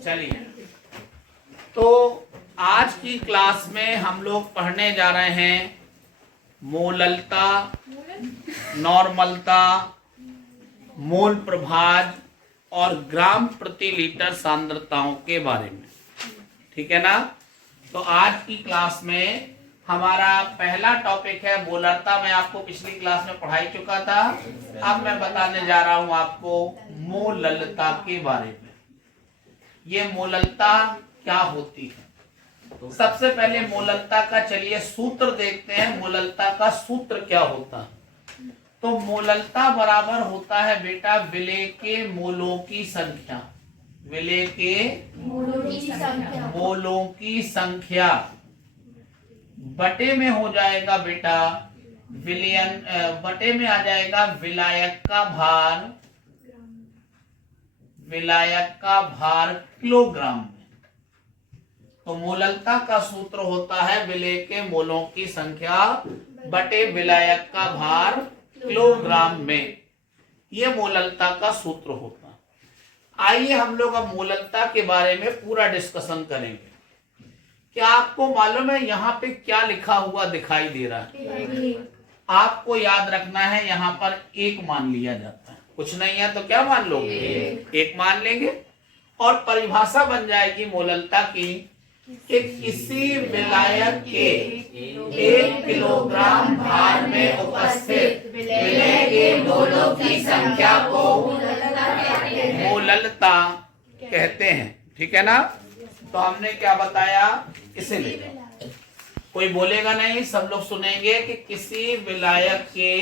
चलिए, तो आज की क्लास में हम लोग पढ़ने जा रहे हैं मोललता, नॉर्मलता, मोल प्रभाज और ग्राम प्रति लीटर सांद्रताओं के बारे में। ठीक है ना। तो आज की क्लास में हमारा पहला टॉपिक है मोलरता। मैं आपको पिछली क्लास में पढ़ा ही चुका था। अब मैं बताने जा रहा हूं आपको मोललता के बारे में। ये मोललता क्या होती है? तो सबसे पहले मोललता का चलिए सूत्र देखते हैं। मोललता का सूत्र क्या होता है? तो मोललता बराबर होता है बेटा विलेय के मोलों की संख्या। विलेय के मोलों की संख्या बटे में हो जाएगा बेटा विलयन, बटे में आ जाएगा विलायक का भार। विलायक का भार किलोग्राम में। तो मोललता का सूत्र होता है विलेय के मोलों की संख्या बटे विलायक का भार किलोग्राम में। यह मोललता का सूत्र होता है। आइए हम लोग अब मोललता के बारे में पूरा डिस्कशन करेंगे। क्या आपको मालूम है यहाँ पे क्या लिखा हुआ दिखाई दे रहा है? आपको याद रखना है, यहाँ पर एक मान लिया जाता है। कुछ नहीं है तो क्या मान लोगे? एक मान लेंगे और परिभाषा बन जाएगी मोललता की कि किसी विलायक के 1 किलोग्राम भार में उपस्थित विलेय के मोलों की संख्या को मोललता कहते हैं। ठीक है ना। तो हमने क्या बताया, इसे ले कोई बोलेगा नहीं, सब लोग सुनेंगे कि किसी विलायक के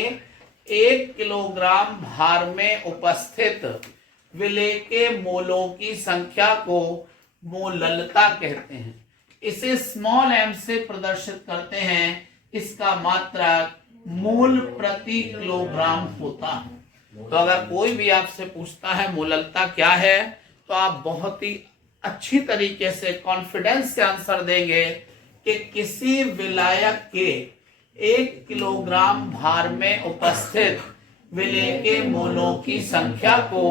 1 किलोग्राम भार में उपस्थित विलेय के मोलों की संख्या को मोललता कहते हैं। इसे स्मॉल एम से प्रदर्शित करते हैं। इसका मात्रक मोल प्रति किलोग्राम होता है। तो अगर कोई भी आपसे पूछता है मोललता क्या है, तो आप बहुत ही अच्छी तरीके से कॉन्फिडेंस से आंसर देंगे कि किसी विलायक के 1 किलोग्राम भार में उपस्थित विलेय के मोलों की संख्या को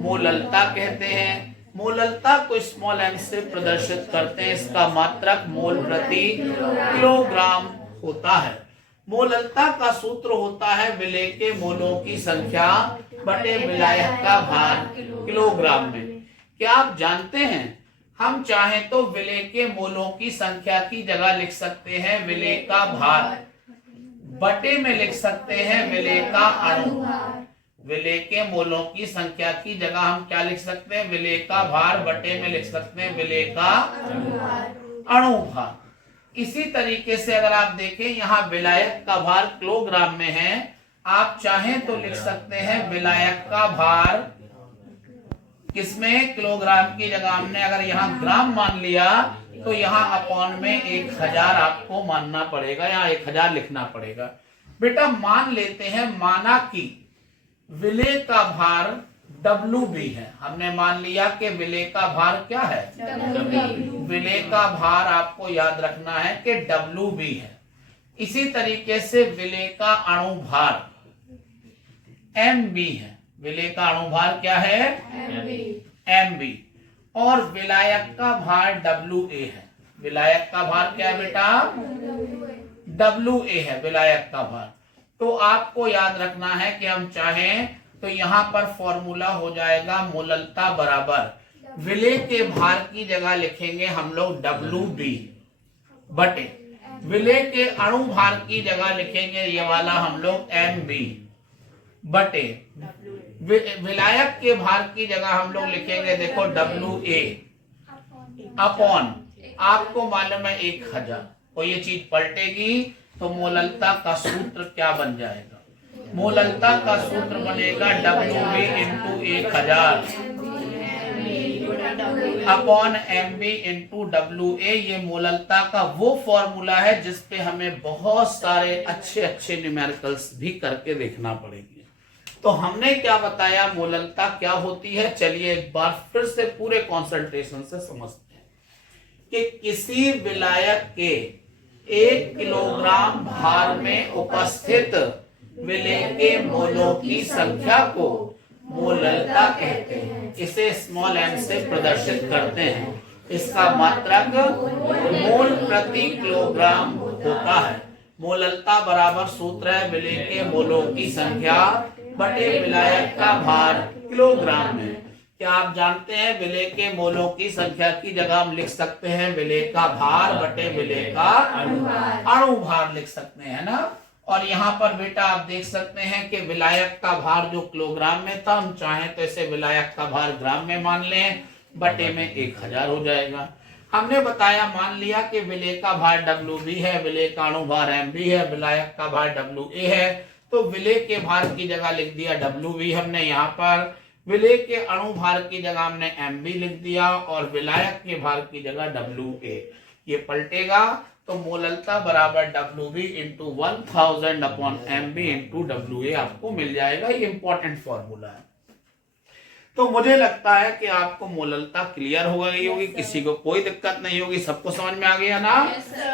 मोललता कहते हैं। मोललता को स्मॉल एम से प्रदर्शित करते हैं। इसका मात्रक मोल प्रति किलोग्राम होता है। मोललता का सूत्र होता है विलेय के मोलों की संख्या बटे विलायक का भार किलोग्राम में। क्या आप जानते हैं, हम चाहें तो विलेय के मोलों की संख्या की जगह लिख सकते हैं विलेय का भार, बटे में लिख सकते हैं विलेय का अणु। विलेय के मोलों की संख्या की जगह हम क्या लिख सकते हैं? विलेय का भार, बटे में लिख सकते हैं विलेय का अणु भार। इसी तरीके से अगर आप देखें, यहाँ विलायक का भार किलोग्राम में है। आप चाहें तो लिख सकते हैं विलायक का भार किसमें? किलोग्राम की जगह हमने अगर यहाँ ग्राम मान लिया तो यहाँ अपॉन में 1000 आपको मानना पड़ेगा, यहाँ 1000 लिखना पड़ेगा। बेटा मान लेते हैं, माना कि विलेय का भार WB है। हमने मान लिया कि विलेय का भार क्या है? विलेय का भार आपको याद रखना है कि WB है। इसी तरीके से विलेय का अणु भार MB है। विलेय का अणु भार क्या है? MB। और विलायक का भार WA है। विलायक का भार क्या है बेटा? WA है विलायक का भार। तो आपको याद रखना है कि हम चाहें तो यहाँ पर फॉर्मूला हो जाएगा मोललता बराबर विलेय के भार की जगह लिखेंगे हम लोग WB बटे विलेय के अणु भार की जगह लिखेंगे ये वाला हम लोग MB बटे विलायक के भार की जगह हम लोग लिखेंगे देखो WA अपॉन आपको मालूम है 1000। और ये चीज पलटेगी तो मोललता का सूत्र क्या बन जाएगा? मोललता का सूत्र बनेगा WB into 1000 upon MB into WA। ये मोललता का वो फॉर्मूला है जिसपे हमें बहुत सारे अच्छे अच्छे न्यूमेरिकल्स भी करके देखना पड़ेगी। तो हमने क्या बताया, मोललता क्या होती है? चलिए एक बार फिर से पूरे कंसंट्रेशन से समझते हैं कि किसी विलायक के 1 किलोग्राम भार में उपस्थित विलेय के मोलों की संख्या को मोललता कहते हैं। इसे स्मॉल m से प्रदर्शित करते हैं। इसका मात्रक मोल प्रति किलोग्राम होता है। मोललता बराबर सूत्र है विलेय के मोलों की संख्या बटे विलायक का भार किलोग्राम में। क्या आप जानते हैं विलेय के मोलों की संख्या की जगह हम लिख सकते हैं विलेय का भार बटे विलेय का अणु भार लिख सकते हैं ना। और यहाँ पर बेटा आप देख सकते हैं कि विलायक का भार जो किलोग्राम में था, हम चाहें तो इसे विलायक का भार ग्राम में मान लें, बटे में 1000 हो जाएगा। हमने बताया मान लिया कि विलेय का भार Wb है, विलेय का अणु भार Mb है, विलायक का भार Wa है, तो विलेय के भार की जगह लिख दिया Wb हमने यहाँ पर, विलेय के अणु भार की जगह हमने Mb लिख दिया और विलायक के भार की जगह Wa। ये पलटेगा तो मोललता बराबर Wb into 1000 upon Mb into Wa आपको मिल जाएगा। ये इंपॉर्टेंट फॉर्मूला है। तो मुझे लगता है कि आपको मोललता क्लियर हो गई होगी, किसी को कोई दिक्कत नहीं होगी, सबको समझ में आ गया ना।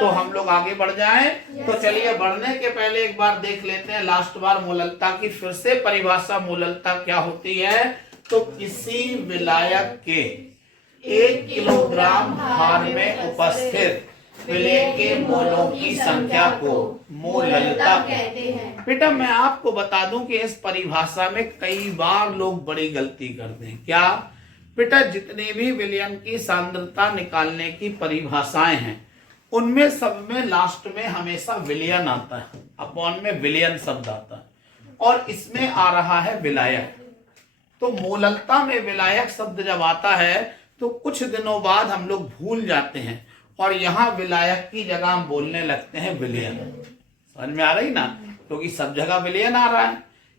तो हम लोग आगे बढ़ जाएं। तो चलिए बढ़ने के पहले एक बार देख लेते हैं लास्ट बार मोललता की फिर से परिभाषा। मोललता क्या होती है? तो किसी विलायक के 1 किलोग्राम भार में उपस्थित विलेय के मोलों की संख्या को मोललता कहते हैं। बेटा मैं आपको बता दूं कि इस परिभाषा में कई बार लोग बड़ी गलती करते हैं। क्या बेटा? जितने भी विलयन की सांद्रता निकालने की परिभाषाएं हैं उनमें सब में लास्ट में हमेशा विलयन आता है, अपॉन में विलयन शब्द आता है और इसमें आ रहा है विलायक। तो मोललता में विलायक शब्द जब आता है तो कुछ दिनों बाद हम लोग भूल जाते हैं और यहाँ विलायक की जगह हम बोलने लगते हैं विलयन। समझ में आ रही ना? क्योंकि सब जगह विलयन आ रहा है,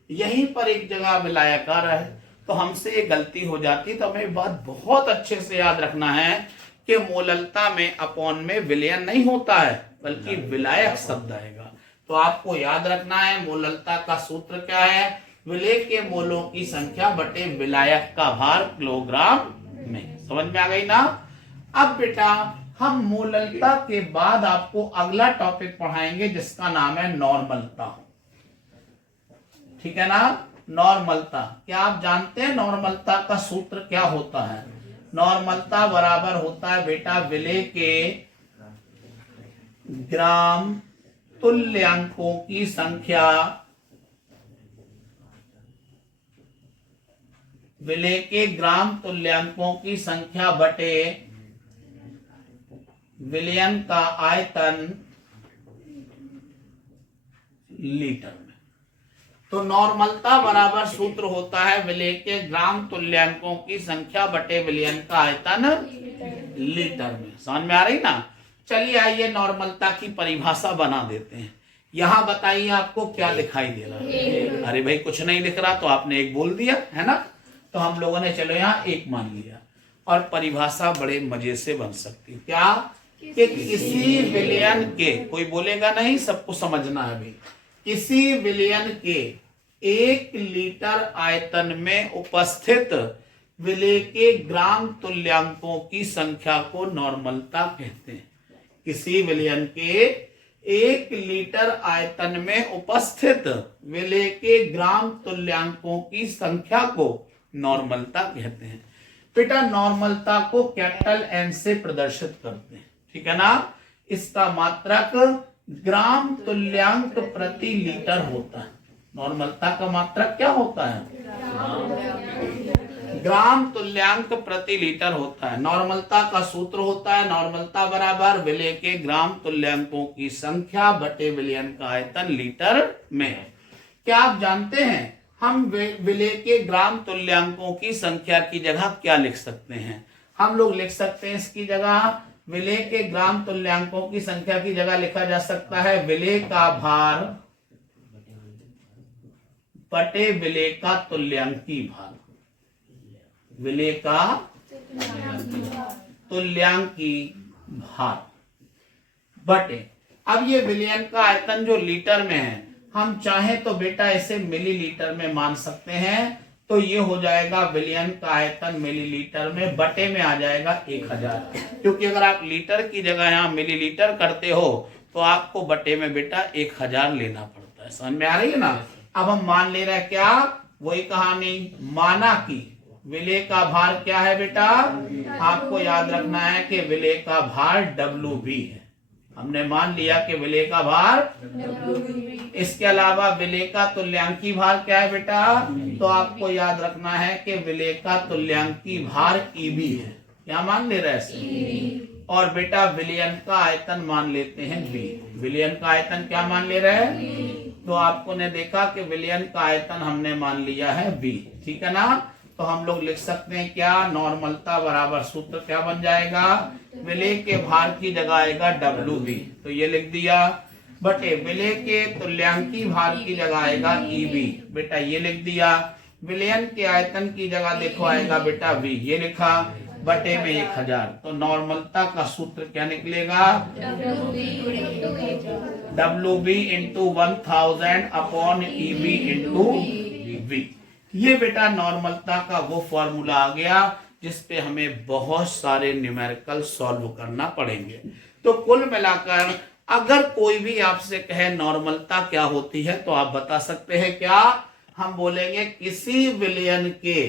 यहीं पर एक जगह विलायक आ रहा है, तो हमसे ये गलती हो जाती। तो हमें बात बहुत अच्छे से याद रखना है कि मोललता में अपॉन में विलयन नहीं होता है बल्कि विलायक शब्द आएगा। तो आपको याद रखना है मोललता का सूत्र क्या है? विलेय के मोलों की संख्या बटे विलायक का भार किलोग्राम में। समझ में आ गई ना? अब बेटा हम मोललता के बाद आपको अगला टॉपिक पढ़ाएंगे जिसका नाम है नॉर्मलता। ठीक है ना? नॉर्मलता। क्या आप जानते हैं नॉर्मलता का सूत्र क्या होता है? नॉर्मलता बराबर होता है बेटा विलेय के ग्राम तुल्यांकों की संख्या, विलेय के ग्राम तुल्यांकों की संख्या बटे विलयन का आयतन लीटर में। तो नॉर्मलता बराबर सूत्र होता है विलेय के ग्राम तुल्यांकों की संख्या बटे विलयन का आयतन लीटर में। समझ में आ रही ना? चलिए आइए नॉर्मलता की परिभाषा बना देते हैं। यहाँ बताइए आपको क्या दिखाई दे रहा है? अरे भाई कुछ नहीं दिख रहा तो आपने एक बोल दिया है ना। तो हम लोगों ने चलो यहाँ एक मान लिया और परिभाषा बड़े मजे से बन सकती है। क्या? कि किसी विलयन के, कोई बोलेगा नहीं, सबको समझना है भाई, किसी विलयन के 1 लीटर आयतन में उपस्थित विलेय के ग्राम तुल्यांकों की संख्या को नॉर्मलता कहते हैं। किसी विलयन के 1 लीटर आयतन में उपस्थित विलेय के ग्राम तुल्यांकों की संख्या को नॉर्मलता कहते हैं। बेटा नॉर्मलता को कैपिटल N से प्रदर्शित करते हैं। ठीक है ना? इसका मात्रक ग्राम तुल्यांक प्रति लीटर होता है। नॉर्मलता का मात्रक क्या होता है? ग्राम तुल्यांक प्रति लीटर होता है। नॉर्मलता का सूत्र होता है नॉर्मलता बराबर विलेय के ग्राम तुल्यांकों की संख्या बटे विलयन का आयतन लीटर में। क्या आप जानते हैं हम विलेय के ग्राम तुल्यांकों की संख्या की जगह क्या लिख सकते हैं? हम लोग लिख सकते हैं इसकी जगह विलेय के ग्राम तुल्यांकों की संख्या की जगह लिखा जा सकता है विलेय का भार बटे विलेय का तुल्यांकी भार। विलेय का तुल्यांकी भार बटे, अब ये विलयन का आयतन जो लीटर में है, हम चाहें तो बेटा इसे मिलीलीटर में मान सकते हैं। तो ये हो जाएगा विलयन का आयतन मिलीलीटर में, बटे में आ जाएगा 1000। क्योंकि अगर आप लीटर की जगह यहाँ मिलीलीटर करते हो तो आपको बटे में बेटा 1000 लेना पड़ता है। समझ में आ रही है ना? अब हम मान ले रहे हैं क्या वही कहानी, माना कि विलेय का भार क्या है बेटा, आपको याद रखना है कि विलेय का भार WB है। हमने मान लिया कि विलेय का भार WB। इसके अलावा विलेय का तुल्यांकी भार क्या है बेटा, तो आपको याद रखना है कि विलेय का तुल्यांकी भार EB है। क्या मान ले रहे हैं? और बेटा विलयन का आयतन मान लेते हैं V। विलयन का आयतन क्या मान ले रहे हैं? तो आपको ने देखा कि विलयन का आयतन हमने मान लिया है V। ठीक है ना। तो हम लोग लिख सकते हैं क्या, नॉर्मलता बराबर सूत्र क्या बन जाएगा, विलेय के भार की जगह आएगा WB, तो ये लिख दिया, बटे विलेय के तुल्यांकी भार की जगह आएगा EB, बेटा ये लिख दिया। विलयन के आयतन की जगह देखो आएगा बेटा V, ये लिखा, बटे में 1000। तो नॉर्मलता का सूत्र क्या निकलेगा, WB into 1000 upon EB into V। ये बेटा नॉर्मलता का वो फॉर्मूला आ गया जिसपे हमें बहुत सारे न्यूमेरिकल सॉल्व करना पड़ेंगे। तो कुल मिलाकर अगर कोई भी आपसे कहे नॉर्मलता क्या होती है, तो आप बता सकते हैं क्या, हम बोलेंगे किसी विलयन के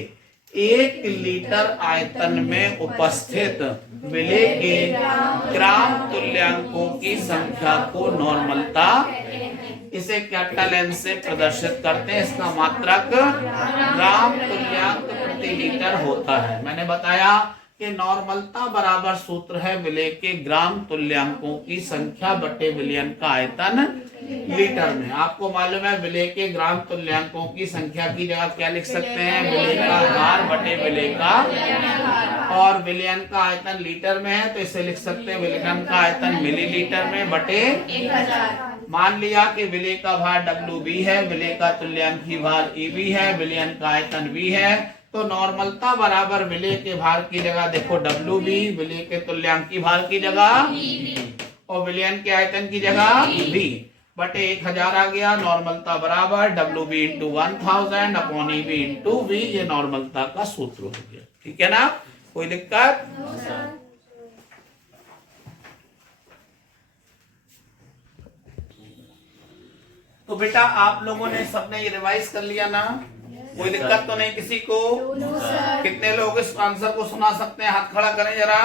1 लीटर आयतन में उपस्थित विलेय के ग्राम तुल्यांकों की संख्या को नॉर्मलता, इसे कैपिटल N से प्रदर्शित करते हैं। इसका मात्रक ग्राम तुल्यांक प्रति लीटर होता है। मैंने बताया कि नॉर्मलता बराबर सूत्र है विलेय के ग्राम तुल्यांकों की संख्या बटे विलयन का आयतन लीटर में। आपको मालूम है विलेय के ग्राम तुल्यांकों की संख्या की जगह क्या लिख सकते हैं, विलेय का भार बटे विलेय का, और विलयन का आयतन लीटर में है तो इसे लिख सकते हैं विलयन का आयतन मिलीलीटर में बटे 1000। मान लिया कि विलेय का भार WB है, विलेय का तुल्यांकी भार EB है, विलयन का आयतन V है, तो नॉर्मलता बराबर विलेय के भार की जगह देखो WB, विलेय के तुल्यांकी भार की जगह और विलयन के आयतन की जगह V बटे 1000 आ गया। नॉर्मलता बराबर WB into 1000 upon EB into V, ये नॉर्मलता का सूत्र हो गया। ठीक है ना, कोई दिक्कत? तो बेटा आप लोगों ने सबने ये रिवाइज कर लिया ना, कोई दिक्कत तो नहीं किसी को? कितने लोग इस आंसर को सुना सकते हैं, हाथ खड़ा करें जरा।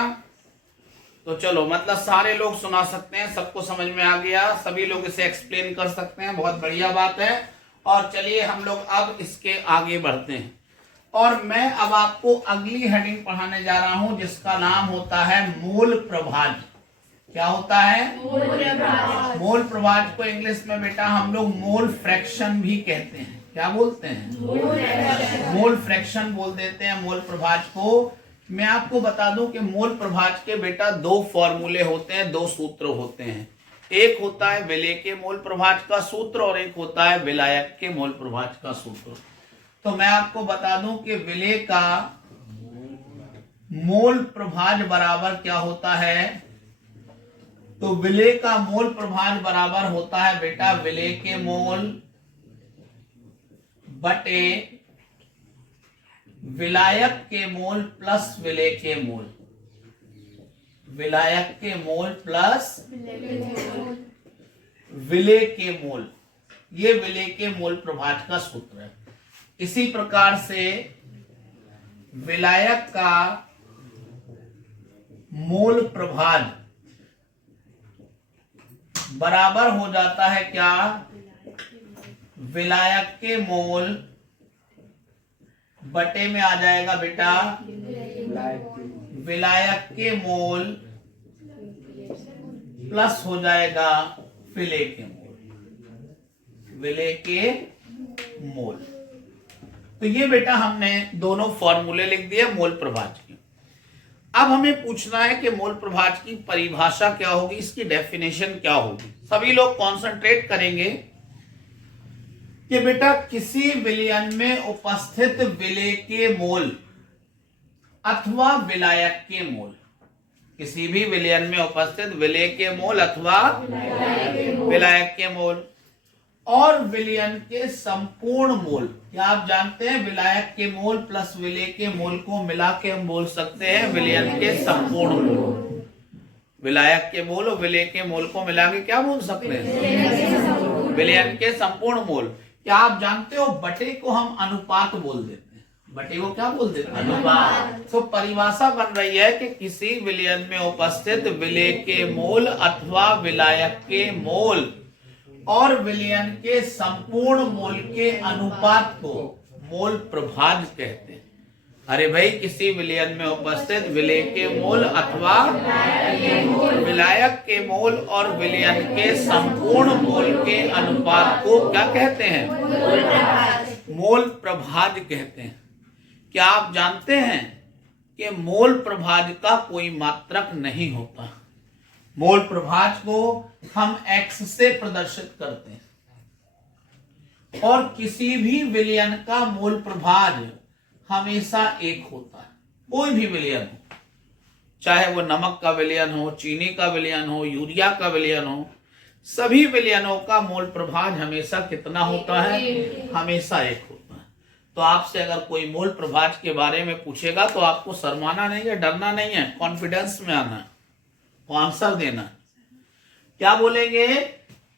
तो चलो, मतलब सारे लोग सुना सकते हैं, सबको समझ में आ गया, सभी लोग इसे एक्सप्लेन कर सकते हैं, बहुत बढ़िया बात है। और चलिए हम लोग अब इसके आगे बढ़ते हैं, और मैं अब आपको अगली हेडिंग पढ़ाने जा रहा हूं जिसका नाम होता है मूल प्रभाज्य। क्या होता है? मोल प्रभाज्य को इंग्लिश में बेटा हम लोग मोल फ्रैक्शन भी कहते हैं। क्या बोलते हैं? मोल फ्रैक्शन बोल देते हैं मोल प्रभाज्य को। मैं आपको बता दूं कि मोल प्रभाज्य के बेटा 2 फॉर्मूले होते हैं, 2 सूत्र होते हैं। एक होता है विलेय के मोल प्रभाज्य का सूत्र और एक होता है विलायक के मोल प्रभाज्य का सूत्र। तो मैं आपको बता दूं कि विलेय का मोल प्रभाज्य बराबर क्या होता है, तो विलेय का मोल प्रभाज्य बराबर होता है बेटा विलेय के मोल बटे विलायक के मोल प्लस विलेय के मोल। विलायक के मोल प्लस विलेय के मोल, ये विलेय के मोल प्रभाज्य का सूत्र है। इसी प्रकार से विलायक का मोल प्रभाज्य बराबर हो जाता है क्या, विलायक के मोल बटे में आ जाएगा बेटा विलायक के मोल प्लस हो जाएगा विलेय के मोल। विलेय के मोल, तो ये बेटा हमने दोनों फॉर्मूले लिख दिए मोल प्रभाज्य की। अब हमें पूछना है कि मोल प्रभाज्य की परिभाषा क्या होगी, इसकी डेफिनेशन क्या होगी। सभी लोग कॉन्सेंट्रेट करेंगे कि बेटा किसी विलयन में उपस्थित विलेय के मोल अथवा विलायक के मोल, किसी भी विलयन में उपस्थित विलेय के मोल अथवा विलायक के मोल और विलयन के संपूर्ण मोल। क्या आप जानते हैं विलायक के मोल प्लस विलेय के मोल को मिला के हम बोल सकते हैं विलयन के संपूर्ण मोल। विलायक के मोल और विलेय के मोल को मिला के क्या बोल सकते हैं, विलयन के संपूर्ण मोल। क्या आप जानते हो बटे को हम अनुपात बोल देते हैं? बटे को क्या बोल देते हैं? अनुपात। तो परिभाषा बन रही है कि किसी विलयन में उपस्थित विलेय के मोल अथवा विलायक के मोल और विलयन के संपूर्ण मोल के अनुपात को मोल प्रभाज कहते हैं। अरे भाई, किसी विलयन में उपस्थित विलेय के मोल अथवा विलायक के मोल और विलयन के संपूर्ण मोल के अनुपात को क्या कहते हैं? मोल प्रभाज कहते हैं। क्या आप जानते हैं कि मोल प्रभाज का कोई मात्रक नहीं होता? मोल प्रभाज को हम x से प्रदर्शित करते हैं और किसी भी विलयन का मोल प्रभाज हमेशा एक होता है। कोई भी विलयन हो, चाहे वो नमक का विलयन हो, चीनी का विलयन हो, यूरिया का विलयन हो, सभी विलयनों का मोल प्रभाज हमेशा कितना होता है? हमेशा एक होता है। तो आपसे अगर कोई मोल प्रभाज के बारे में पूछेगा तो आपको शर्माना नहीं है, डरना नहीं है, कॉन्फिडेंस में आना है, आंसर देना। क्या बोलेंगे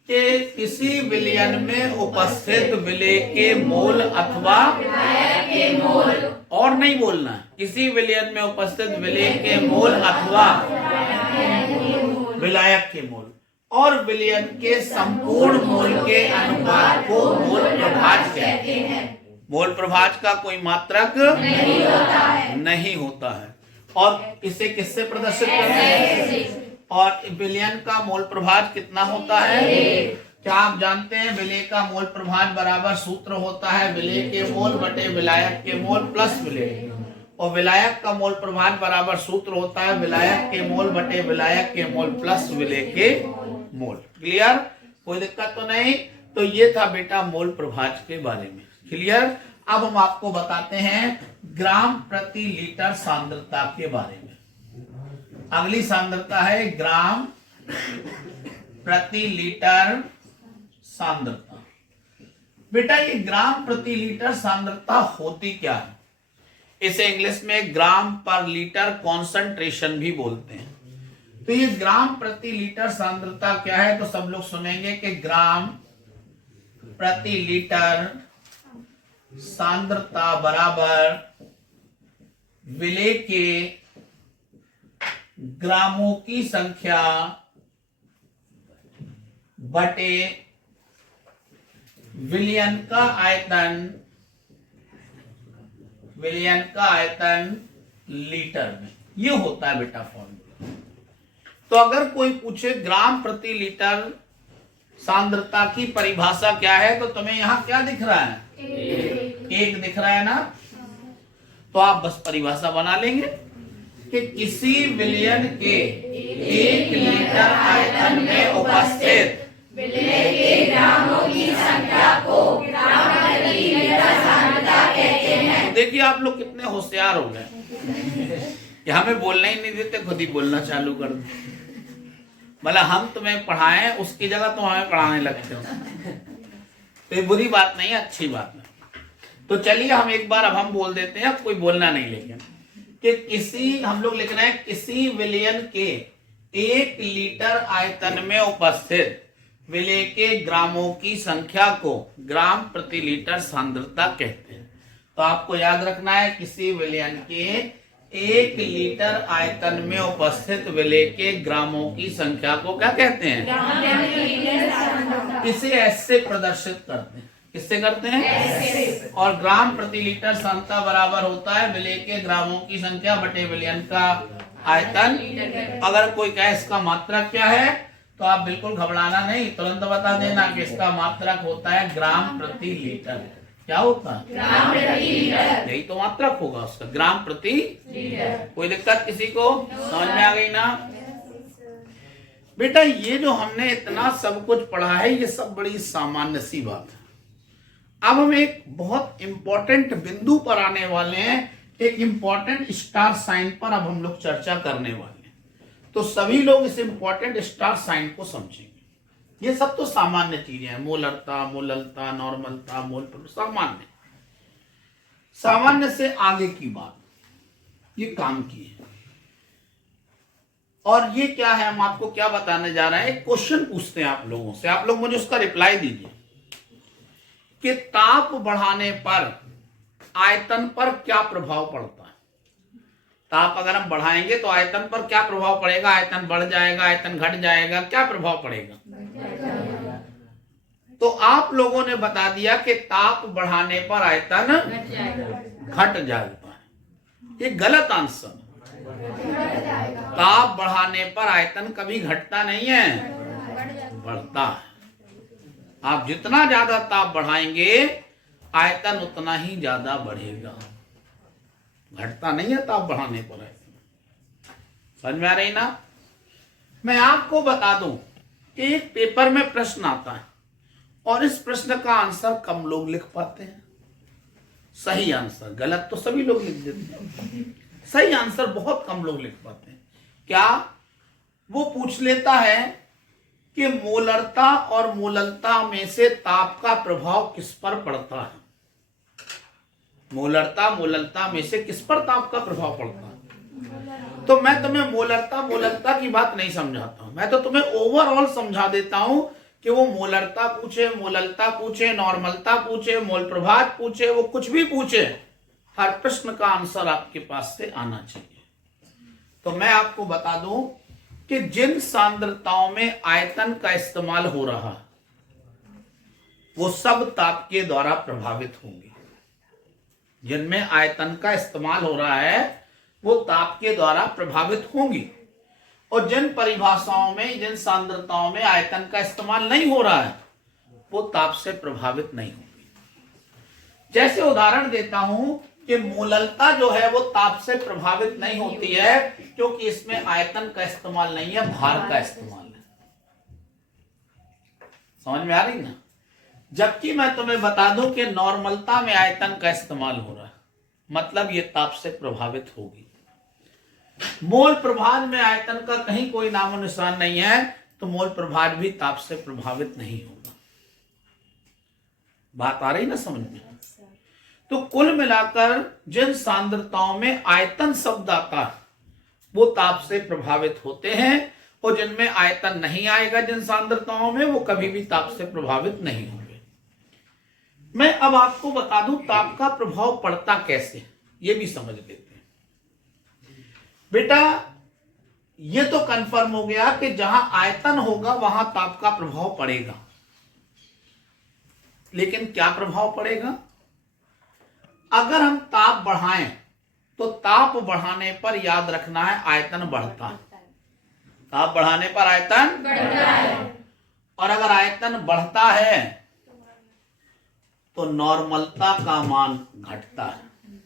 कि किसी विलयन में उपस्थित विलेय के मोल अथवा और नहीं बोलना, किसी विलयन में उपस्थित विलेय के मोल अथवा विलायक के मोल और विलयन के संपूर्ण मोल के अनुपात को मोल प्रभाज कहते हैं। मोल प्रभाज का कोई मात्रक नहीं होता है। और इसे किससे प्रदर्शित करते हैं? और विलयन का मोल प्रभाज कितना होता है? क्या आप जानते हैं विलेय का मोल प्रभाज बराबर सूत्र होता है विलेय के मोल बटे विलायक के मोल प्लस विलेय, और विलायक का मोल प्रभाज बराबर सूत्र होता है विलायक के मोल बटे विलायक के मोल प्लस विलेय के मोल। क्लियर? कोई दिक्कत तो नहीं? तो ये था बेटा मोल प्रभाज के बारे में। क्लियर? अब हम आपको बताते हैं ग्राम प्रति लीटर सांद्रता के बारे में। अगली सांद्रता है ग्राम प्रति लीटर सांद्रता। बेटा ये ग्राम प्रति लीटर सांद्रता होती क्या है? इसे इंग्लिश में ग्राम पर लीटर कॉन्सेंट्रेशन भी बोलते हैं। तो ये ग्राम प्रति लीटर सांद्रता क्या है? तो सब लोग सुनेंगे कि ग्राम प्रति लीटर सांद्रता बराबर विलेय के ग्रामों की संख्या बटे विलयन का आयतन, विलयन का आयतन लीटर में। ये होता है बेटा फॉर्मूला। तो अगर कोई पूछे ग्राम प्रति लीटर सांद्रता की परिभाषा क्या है, तो तुम्हें यहां क्या दिख रहा है? एक दिख रहा है ना? तो आप बस परिभाषा बना लेंगे कि किसी विलयन के 1 लीटर आयतन में उपस्थित विलय के ग्रामों की संख्या को ग्राम प्रति लीटर सांद्रता कहते हैं। देखिए आप लोग कितने होशियार हो गए कि हमें बोलना ही नहीं देते, खुद ही बोलना चालू कर दो। मतलब हम तुम्हें पढ़ाएं उसकी जगह तुम हमें पढ़ाने लगते हो। तो ये बुरी बात नहीं है, अच्छी बात है। तो चलिए हम एक बार अब हम बोल देते हैं, अब कोई बोलना नहीं, लेकिन कि किसी, हम लोग लिख रहे हैं किसी विलयन के 1 लीटर आयतन में उपस्थित विलेय के ग्रामों की संख्या को ग्राम प्रति लीटर सांद्रता कहते हैं। तो आपको याद रखना है किसी विलयन के 1 लीटर आयतन में उपस्थित विलेय के ग्रामों की संख्या को क्या कहते हैं? इसे एस से प्रदर्शित करते हैं। किससे करते हैं? और ग्राम प्रति लीटर सांद्रता बराबर होता है विलेय के ग्रामों की संख्या बटे विलयन का आयतन। अगर कोई कहे इसका मात्रक क्या है, तो आप बिल्कुल घबराना नहीं, तुरंत बता देना कि इसका मात्रक होता है ग्राम प्रति लीटर। क्या होता है? ग्राम प्रति लीटर। यही तो मात्रक होगा उसका, ग्राम प्रति लीटर। कोई दिक्कत किसी को? समझ में आ गई ना? बेटा ये जो हमने इतना सब कुछ पढ़ा है ये सब बड़ी सामान्य सी बात है। अब हम एक बहुत इंपॉर्टेंट बिंदु पर आने वाले हैं, एक इंपॉर्टेंट स्टार साइन पर अब हम लोग चर्चा करने वाले हैं। तो सभी लोग इस इंपॉर्टेंट स्टार साइन को समझेंगे। ये सब तो सामान्य चीजें हैं, मोलरता, मोललता, नॉर्मलता, मोल सामान्य। सामान्य से आगे की बात ये काम की है। और ये क्या है, हम आपको क्या बताने जा रहे हैं? एक क्वेश्चन पूछते हैं आप लोगों से, आप लोग मुझे उसका रिप्लाई दीजिए। कि ताप बढ़ाने पर आयतन पर क्या प्रभाव पड़ता है। ताप अगर हम बढ़ाएंगे तो आयतन पर क्या प्रभाव पड़ेगा, आयतन बढ़ जाएगा, आयतन घट जाएगा, क्या प्रभाव पड़ेगा। तो आप लोगों ने बता दिया कि ताप बढ़ाने पर आयतन घट जाएगा। ये गलत आंसर। ताप बढ़ाने पर आयतन कभी घटता नहीं है, बढ़ता है। आप जितना ज्यादा ताप बढ़ाएंगे आयतन उतना ही ज्यादा बढ़ेगा, घटता नहीं है ताप बढ़ाने पर आयतन। समझ में आ रही ना। मैं आपको बता दूं कि एक पेपर में प्रश्न आता है और इस प्रश्न का आंसर कम लोग लिख पाते हैं। सही आंसर, गलत तो सभी लोग लिख देते हैं, सही आंसर बहुत कम लोग लिख पाते हैं। क्या वो पूछ लेता है कि मोलरता और मोललता में से ताप का प्रभाव किस पर पड़ता है। मोलरता मोललता में से किस पर ताप का प्रभाव पड़ता है। तो मैं तुम्हें मोलरता मोललता की बात नहीं समझाता हूं, मैं तो तुम्हें ओवरऑल समझा देता हूं कि वो मोलरता पूछे, मोललता पूछे, नॉर्मलता पूछे, मोल प्रभाव पूछे, वो कुछ भी पूछे, हर प्रश्न का आंसर आपके पास से आना चाहिए। तो मैं आपको बता दूं कि जिन सांद्रताओं में आयतन का इस्तेमाल हो रहा है वो सब ताप के द्वारा प्रभावित होंगे। जिनमें आयतन का इस्तेमाल हो रहा है वो ताप के द्वारा प्रभावित होंगी, और जिन परिभाषाओं में, जिन सांद्रताओं में आयतन का इस्तेमाल नहीं हो रहा है वो ताप से प्रभावित नहीं होंगी। जैसे उदाहरण देता हूं कि मोललता जो है वो ताप से प्रभावित नहीं होती है क्योंकि इसमें आयतन का इस्तेमाल नहीं है, भार का इस्तेमाल है। समझ में आ रही ना। जबकि मैं तुम्हें बता दूं कि नॉर्मलता में आयतन का इस्तेमाल हो रहा है, मतलब ये ताप से प्रभावित होगी। मोल प्रभाव में आयतन का कहीं कोई नामो निशान नहीं है, तो मोल प्रभाव भी ताप से प्रभावित नहीं होगा। बात आ रही ना समझ में। तो कुल मिलाकर जिन सांद्रताओं में आयतन शब्द आता है वो ताप से प्रभावित होते हैं, और जिनमें आयतन नहीं आएगा, जिन सांद्रताओं में, वो कभी भी ताप से प्रभावित नहीं होंगे। मैं अब आपको बता दूं ताप का प्रभाव पड़ता कैसे, ये भी समझ लेते हैं। बेटा ये तो कंफर्म हो गया कि जहां आयतन होगा वहां ताप का प्रभाव पड़ेगा, लेकिन क्या प्रभाव पड़ेगा। अगर हम ताप बढ़ाएं तो ताप बढ़ाने पर याद रखना है आयतन बढ़ता है। ताप बढ़ाने पर आयतन बढ़ता है, और अगर आयतन बढ़ता है तो नॉर्मलता का मान घटता है।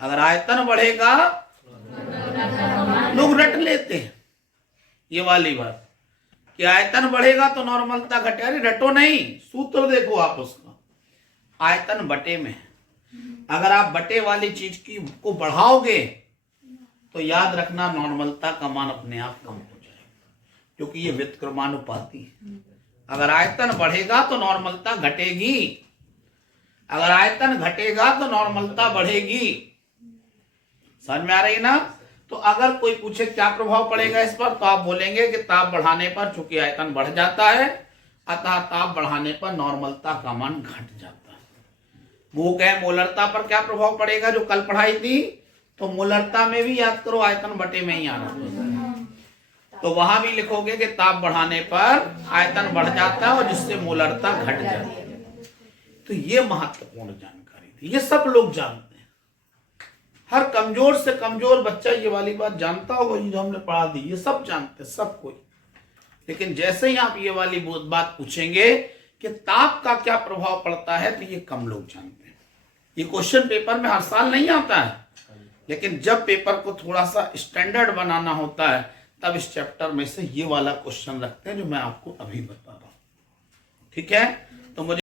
अगर आयतन बढ़ेगा, लोग रट लेते हैं ये वाली बात कि आयतन बढ़ेगा तो नॉर्मलता घटे। अरे रटो नहीं, सूत्र देखो आप उसका, आयतन बटे में है। अगर आप बटे वाली चीज को बढ़ाओगे तो याद रखना नॉर्मलता का मान अपने आप कम हो जाएगा, क्योंकि ये व्युत्क्रमानुपाती है। अगर आयतन बढ़ेगा तो नॉर्मलता घटेगी, अगर आयतन घटेगा तो नॉर्मलता बढ़ेगी। समझ में आ रही ना। तो अगर कोई पूछे क्या प्रभाव पड़ेगा इस पर, तो आप बोलेंगे कि ताप बढ़ाने पर चूंकि आयतन बढ़ जाता है, अतः ताप बढ़ाने पर नॉर्मलता का मान घट जाता है। वो कहे मोलरता पर क्या प्रभाव पड़ेगा जो कल पढ़ाई थी, तो मोलरता में भी याद करो आयतन बटे में ही आना, तो वहां भी लिखोगे कि ताप बढ़ाने पर आयतन बढ़ जाता है और जिससे मोलरता घट जाती है। तो ये महत्वपूर्ण जानकारी थी, ये सब लोग जानते हैं। हर कमजोर से कमजोर बच्चा ये वाली बात जानता होगा, ये जो हमने पढ़ा दी, ये सब जानते हैं, सब कोई। लेकिन जैसे ही आप ये वाली बात पूछेंगे कि ताप का क्या प्रभाव पड़ता है, तो ये कम लोग जानते हैं। ये क्वेश्चन पेपर में हर साल नहीं आता है, लेकिन जब पेपर को थोड़ा सा स्टैंडर्ड बनाना होता है तब इस चैप्टर में से ये वाला क्वेश्चन रखते हैं जो मैं आपको अभी बता रहा हूं। ठीक है, तो मुझे